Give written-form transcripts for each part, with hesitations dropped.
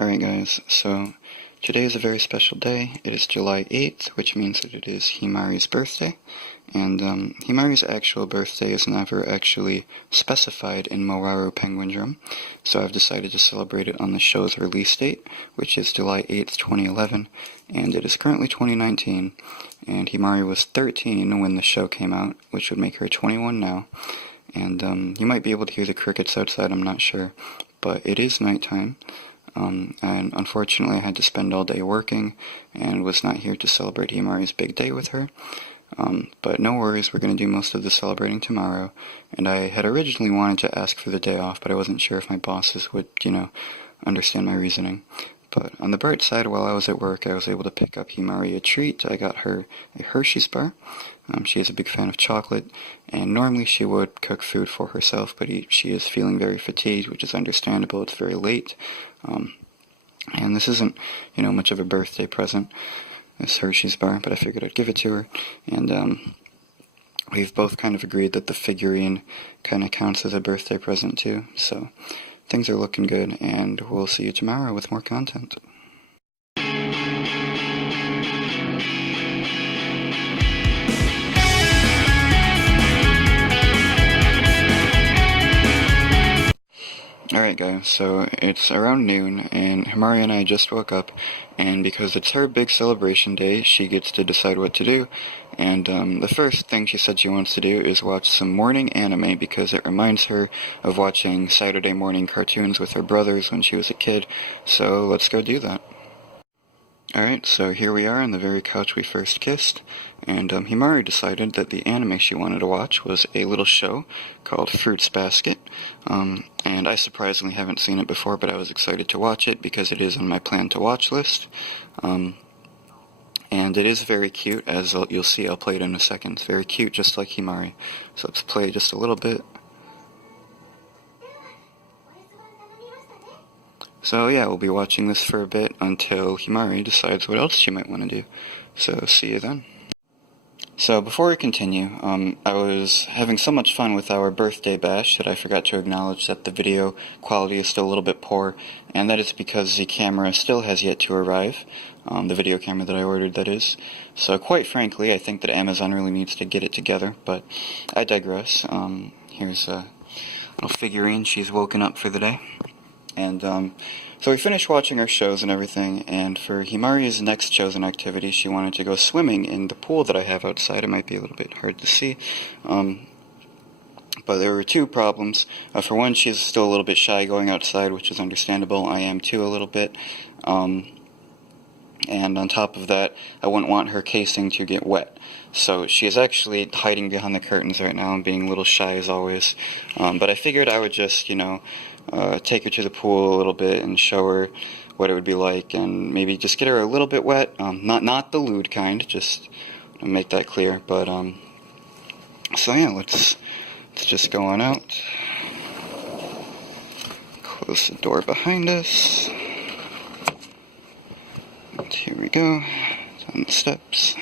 Alright guys, so today is a very special day. It is July 8th, which means that it is Himari's birthday. And Himari's actual birthday is never actually specified in Moaru Penguin Drum, so I've decided to celebrate it on the show's release date, which is July 8th, 2011, and it is currently 2019, and Himari was 13 when the show came out, which would make her 21 now. And you might be able to hear the crickets outside, I'm not sure, but it is nighttime. And unfortunately I had to spend all day working and was not here to celebrate Himari's big day with her. But no worries, we're going to do most of the celebrating tomorrow, and I had originally wanted to ask for the day off, but I wasn't sure if my bosses would, understand my reasoning. But on the bright side, while I was at work, I was able to pick up Himari a treat. I got her a Hershey's bar. She is a big fan of chocolate, and normally she would cook food for herself, but she is feeling very fatigued, which is understandable. It's very late, and this isn't, much of a birthday present, this Hershey's bar, but I figured I'd give it to her, and we've both kind of agreed that the figurine kind of counts as a birthday present too, so things are looking good, and we'll see you tomorrow with more content. Alright guys, so it's around noon, and Himari and I just woke up, and because it's her big celebration day, she gets to decide what to do, and the first thing she said she wants to do is watch some morning anime, because it reminds her of watching Saturday morning cartoons with her brothers when she was a kid, so let's go do that. Alright, so here we are on the very couch we first kissed, and Himari decided that the anime she wanted to watch was a little show called Fruits Basket, and I surprisingly haven't seen it before, but I was excited to watch it because it is on my plan to watch list, and it is very cute, as you'll see. I'll play it in a second. It's very cute, just like Himari, so let's play just a little bit. So yeah, we'll be watching this for a bit until Himari decides what else she might want to do. So see you then. So before we continue, I was having so much fun with our birthday bash that I forgot to acknowledge that the video quality is still a little bit poor, and that is because the camera still has yet to arrive, the video camera that I ordered, that is. So quite frankly, I think that Amazon really needs to get it together, but I digress. Here's a little figurine. She's woken up for the day. And so we finished watching our shows and everything, and for Himari's next chosen activity, she wanted to go swimming in the pool that I have outside. It might be a little bit hard to see, but there were two problems. For one, she's still a little bit shy going outside, which is understandable. I am too, a little bit. And on top of that, I wouldn't want her casing to get wet. So she is actually hiding behind the curtains right now and being a little shy as always. But I figured I would just, take her to the pool a little bit and show her what it would be like, and maybe just get her a little bit wet. Not the lewd kind, just to make that clear. But so yeah, let's just go on out. Close the door behind us. And here we go. It's on the steps.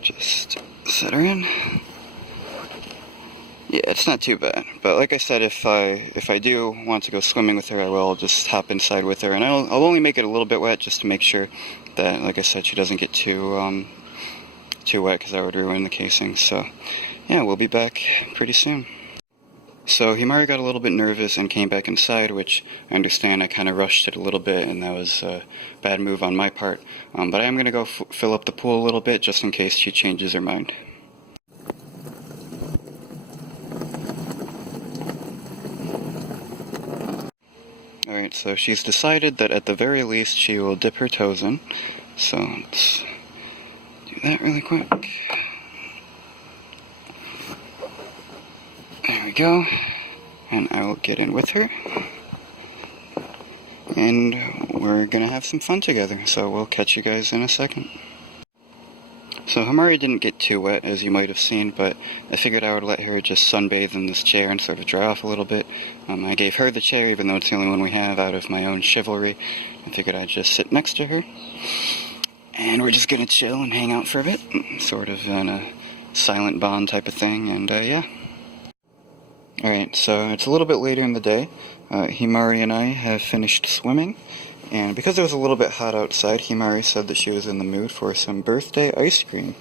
Just set her in. Yeah, it's not too bad, but like I said, if I do want to go swimming with her, I will just hop inside with her, and I'll only make it a little bit wet just to make sure that, like I said, she doesn't get too wet, because that would ruin the casing. So yeah, we'll be back pretty soon. So Himari got a little bit nervous and came back inside, which I understand. I kind of rushed it a little bit, and that was a bad move on my part, but I am going to go fill up the pool a little bit just in case she changes her mind. Alright, so she's decided that at the very least she will dip her toes in, so let's do that really quick. There we go, and I will get in with her, and we're gonna have some fun together, so we'll catch you guys in a second. So Himari didn't get too wet, as you might have seen, but I figured I would let her just sunbathe in this chair and sort of dry off a little bit. I gave her the chair, even though it's the only one we have, out of my own chivalry. I figured I'd just sit next to her, and we're just gonna chill and hang out for a bit, sort of in a silent bond type of thing, and yeah. Alright, so it's a little bit later in the day. Himari and I have finished swimming, and because it was a little bit hot outside, Himari said that she was in the mood for some birthday ice cream.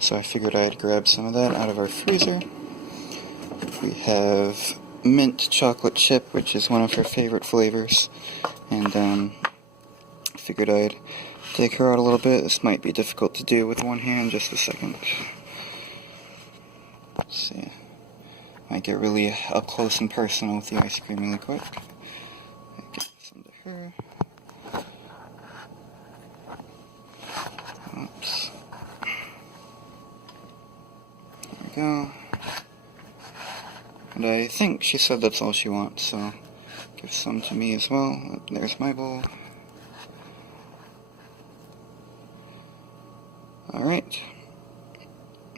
So I figured I'd grab some of that out of our freezer. We have mint chocolate chip, which is one of her favorite flavors, and figured I'd take her out a little bit. This might be difficult to do with one hand. Just a second. Let's see. Might get really up close and personal with the ice cream really quick. Get some to her. Oops. There we go. And I think she said that's all she wants, so give some to me as well. There's my bowl. Alright.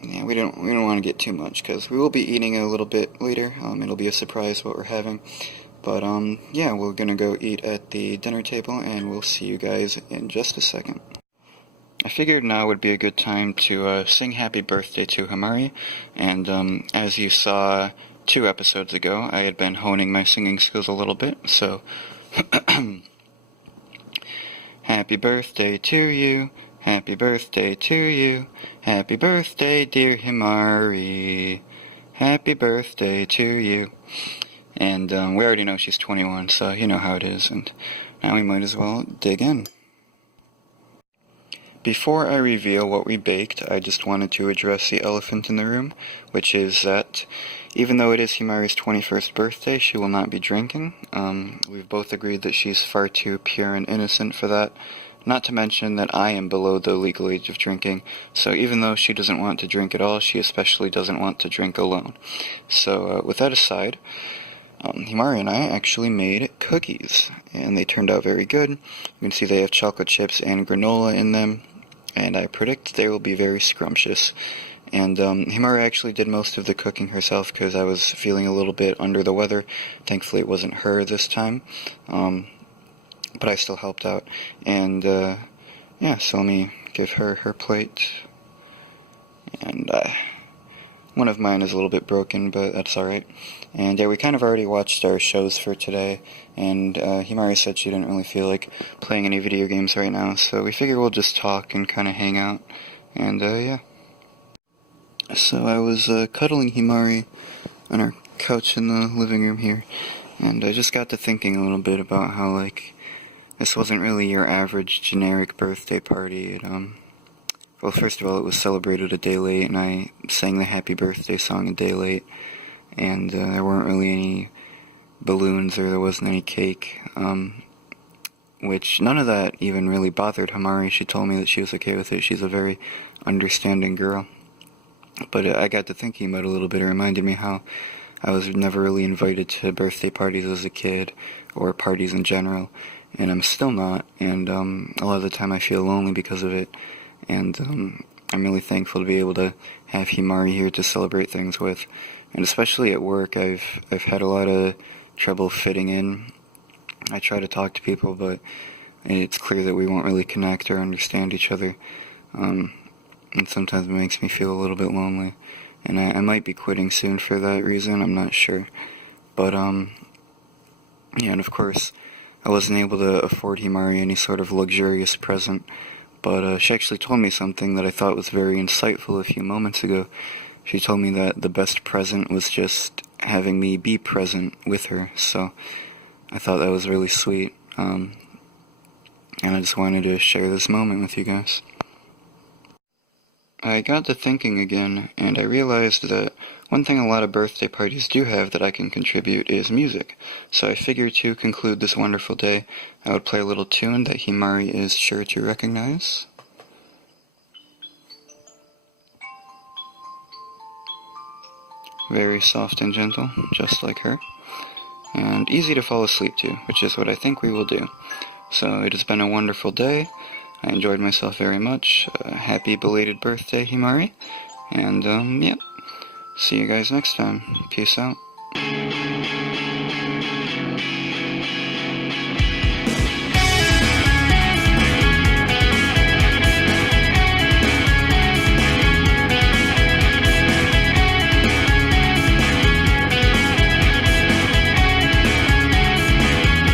Yeah, we don't want to get too much, because we will be eating a little bit later. It'll be a surprise what we're having. But, yeah, we're gonna go eat at the dinner table, and we'll see you guys in just a second. I figured now would be a good time to sing happy birthday to Himari, and as you saw 2 episodes ago, I had been honing my singing skills a little bit, so happy birthday to you, happy birthday to you, happy birthday dear Himari, happy birthday to you. And we already know she's 21, so you know how it is, and now we might as well dig in. Before I reveal what we baked, I just wanted to address the elephant in the room, which is that even though it is Himari's 21st birthday, she will not be drinking. We've both agreed that she's far too pure and innocent for that, not to mention that I am below the legal age of drinking, so even though she doesn't want to drink at all, she especially doesn't want to drink alone. So with that aside, Himari and I actually made cookies, and they turned out very good. You can see they have chocolate chips and granola in them, and I predict they will be very scrumptious. And Himari actually did most of the cooking herself because I was feeling a little bit under the weather. Thankfully it wasn't her this time, but I still helped out. And yeah, so let me give her her plate. And one of mine is a little bit broken, but that's alright. And yeah, we kind of already watched our shows for today, and Himari said she didn't really feel like playing any video games right now, so we figured we'll just talk and kind of hang out, and yeah. So I was cuddling Himari on our couch in the living room here, and I just got to thinking a little bit about how, like, this wasn't really your average generic birthday party. Well, first of all, it was celebrated a day late, and I sang the happy birthday song a day late, and there weren't really any balloons or there wasn't any cake, which none of that even really bothered Himari. She told me that she was okay with it. She's a very understanding girl. But I got to thinking about it a little bit. It reminded me how I was never really invited to birthday parties as a kid, or parties in general, and I'm still not, and a lot of the time I feel lonely because of it, and I'm really thankful to be able to have Himari here to celebrate things with, and especially at work. I've had a lot of trouble fitting in. I try to talk to people, but it's clear that we won't really connect or understand each other, and sometimes it makes me feel a little bit lonely, and I might be quitting soon for that reason. I'm not sure, but yeah, and of course I wasn't able to afford Himari any sort of luxurious present, but she actually told me something that I thought was very insightful a few moments ago. She told me that the best present was just having me be present with her, so I thought that was really sweet, and I just wanted to share this moment with you guys. I got to thinking again, and I realized that one thing a lot of birthday parties do have that I can contribute is music. So I figured to conclude this wonderful day, I would play a little tune that Himari is sure to recognize. Very soft and gentle, just like her. And easy to fall asleep to, which is what I think we will do. So it has been a wonderful day. I enjoyed myself very much. Happy belated birthday, Himari. And, yeah. See you guys next time. Peace out.